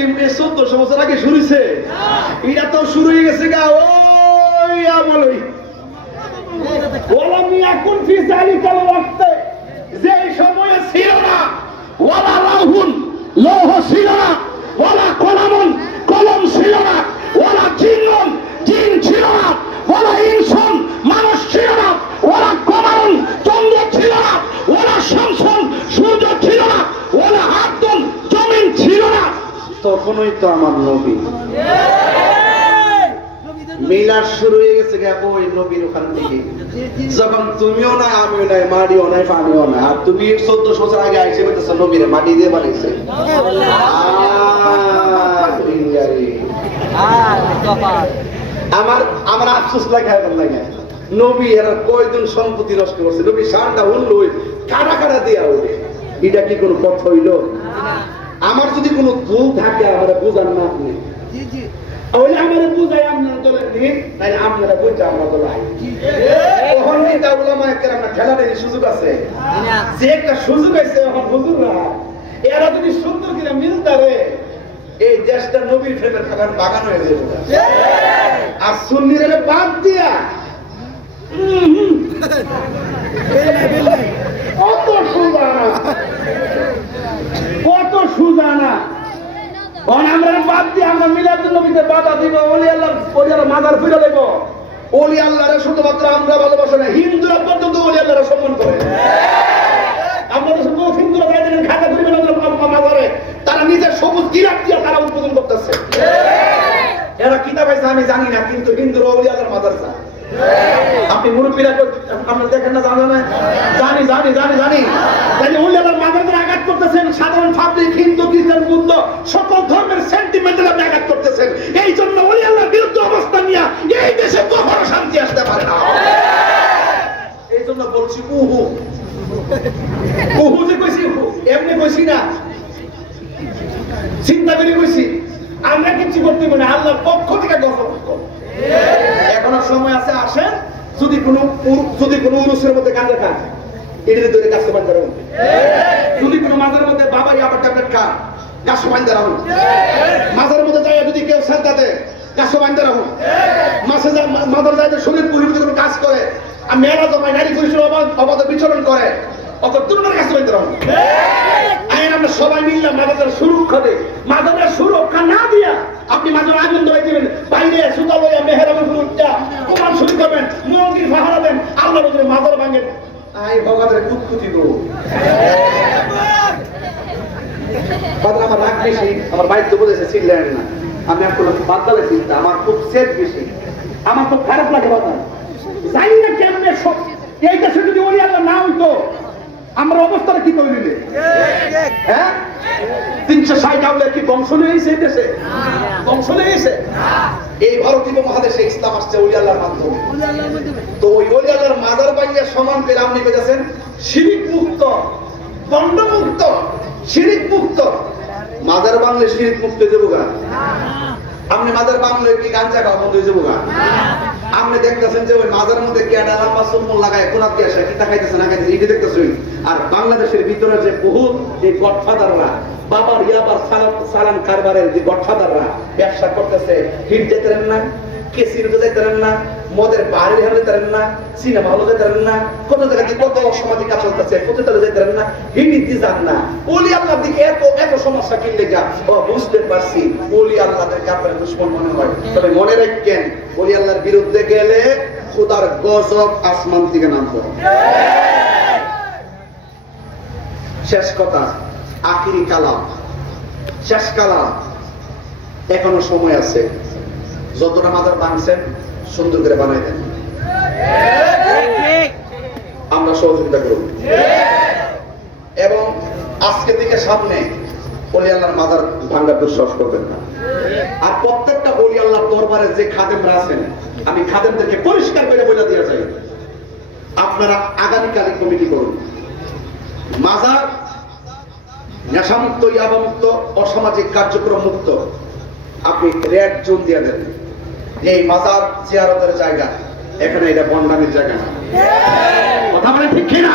কি চোদ্দশো বছর আগে শুরুছে এটা তো শুরু হয়ে গেছে গা, ওই আমলই। ওলাম ইয়াকুন ফি জালিকাল ওয়াক্তে, যে সময়ে ছিল না, ওয়ালা লাহুন, লৌহ ছিল না ওয়ালা কলামুন কলম ছিল না ওয়ালা জিন্নুন জিন ছিল না ওয়ালা ইনসান মানুষ ছিল না ওয়ালা কমারুন চন্দ্র ছিল না ওয়ালা শামসুন সূর্য ছিল না ওয়ালা আব্দুন জমিন ছিল না তখনই তো আমার নবী। মিলার শুরু হয়ে গেছে গে ওই নবীর ওখান থেকে। যখন তুমিও না আমিও নাই, মাটিও নাই, পানিও নাই। আর তুমি চোদ্দশো বছর আগে আইসে বলতেছো, নবীরে মাটি দিয়ে বানিয়েছে আমার আমার আফসোস লাগে এখন লাগে। নবী এরা কয়জন সম্পত্তি নষ্ট করছে? নবী সারটা উঠল কাটা কাটা দিয়া ওঠে এটা কি কোনো কথা হইল? আমার যদি কোনো ভুল থাকে আমার বুঝার না আপনি ওই আমারে বুঝাই আপনারা দলের দিন তাই আপনারা বুঝছে আমরা দল আই তখন নেতা উলামা একের আমরা খেলা সুযোগ আছে। যে একটা সুযোগ আছে এখন হুজুররা এরা যদি সুন্দর কিনা মিলতারে এই দেশটা নবীর প্রেমের খাবার বাগান হয়ে যাবে। আর সুন্নিরে বাদ দিয়া উম, কত সুজানা কত সুজানা কারণ আমরা বাদ দিয়ে আমরা মিলাদুল নবীতে বাধা দিব ওলি আল্লাহ ওলি আল্লাহ মাজার ফিরে দেব ওলি আল্লাহরে শুধুমাত্র আমরা ভালোবাসা না, হিন্দুরা পর্যন্ত ওলি আল্লাহরে সম্মান করে। হিন্দুরা যাই দেখেন খাতা তারা নিজের সবুজ দিয়ে তারা উদ্বোধন করতেছে। এরা কিতাব আছে আমি জানি না, কিন্তু হিন্দুরা আল্লাহর আপনি মুরব্বীরা দেখেন না, জানেন না? জানি জানি জানি জানি। তাই আল্লাহর মাজারে আঘাত করতেছেন সাধারণ পাবলিক, হিন্দু, খ্রিস্টান, বুদ্ধ, সকল উহু যে কইছি এমনি কইছি না। চিন্তা করে কইছি, আমরা করতে পারি না। আল্লাহর পক্ষ থেকে এখনও সময় আছে, আসেন। যদি কোনো যদি কোনো উরুসের মধ্যে গাঁজা খান এটাতে ধরে যদি কোনো মাঝের মধ্যে আবার ট্যাবলেট খান মাঝের মধ্যে যায় যদি কেউ সাজা দেয় গাছে বান্ধা রাখুন মাসে মাদার যায় শরীর পুরীর কোনো কাজ করে মেয়েরা জমায় নারী পুরুষের অবাধ বিচরণ করে। দেয় আপনি মাদার আনন্দ হয়ে দিবেন বাইরে সুতা লইয়া মেহরাবের ফুলটা কোরআন শুরু ভগবানের বাদরা আমার রাগ আমার বাইরে বলেছে চিনলেন না। আমি এখন বাদালে চিন্তা আমার খুব সেট বেশি। আমার খুব খারাপ লাগে বাদা জানি না এই দেশে যদি ওই আল্লাহ না হইতো, আমরা অবস্থাটা কি নিলে হ্যাঁ? তিনশো ষাট আউলে কি বংশ দেশে? বংশ এই ভারতীয় মহাদেশে ইসলাম আসছে ওলি আল্লাহর মাধ্যমে। তো ওই ওলি আল্লাহর মাজার বাইয়া সমান পেলে আপনি পেয়েছেন শিরিক মুক্ত দণ্ড মুক্ত শিরিক মুক্ত। মাজার বাংলে শিরিক মুক্ত দেবো গা। আপনি মাজার বাংলে কি গাঞ্জা খাওয়া বন্ধ হয়ে যাব গা? আপনি দেখতেছেন যে ওই মাজার মধ্যে কেডা লাম্বা সুলমুল লাগায়, কোনাত দিয়ে আসে কিতা খাইতেছে না খাইতেছে, এটা দেখতেছেন? আর বাংলাদেশের ভিতরে যে বহুত এই গডফাদাররা, বাবার ইয়াবার সালাম সালাম কারবারের যে গডফাদাররা, ব্যবসা করতেছে, হিট যেতেন না, কেসির বুঝাইতেন না মদের বাড়ি হারে যেতেন না, সিনেমা হলে যেতেন না কত জায়গায় কত সমাজে কাজ চলতেছে কত জায়গায় যেতেন না, হিন্দিতে যান না। ওলি আল্লাহর দিকে এত এত সমস্যা কিনলে যা বুঝতে পারছি ওলি আল্লাহদেরকে আপনার দুশ্মন মনে হয়। তবে মনে রাখবেন ওলি আল্লাহর বিরুদ্ধে গেলে খোদার গজব আসমান থেকে নামতো শেষ কথা, আখিরি কালাম। শেষ কালাম। এখনও সময় আছে। যতটা মাদার বানছেন সুন্দর করে বানাই দেন। আমরা সহযোগিতা করব। এবং আজকে থেকে সামনে অলি আল্লাহর মাদার ভাঙ্গার দুঃসাহস করবেন না। আর প্রত্যেকটা অলি আল্লাহ দরবারে যে খাদেমরা আছেন, আমি খাদেমদেরকে পরিষ্কার করে বলে দিয়ে যাই, আপনারা আগামীকালে কমিটি করুন। মাজার নেশামুক্ত, ইয়াবামুক্ত, অসামাজিক কার্যক্রম মুক্ত, আপনি রেড জোন দিয়ে দেন। এই মাজার জিয়ারতের জায়গা। এখানে এটা বন্ডামির জায়গা কথা বলে ঠিক কিনা?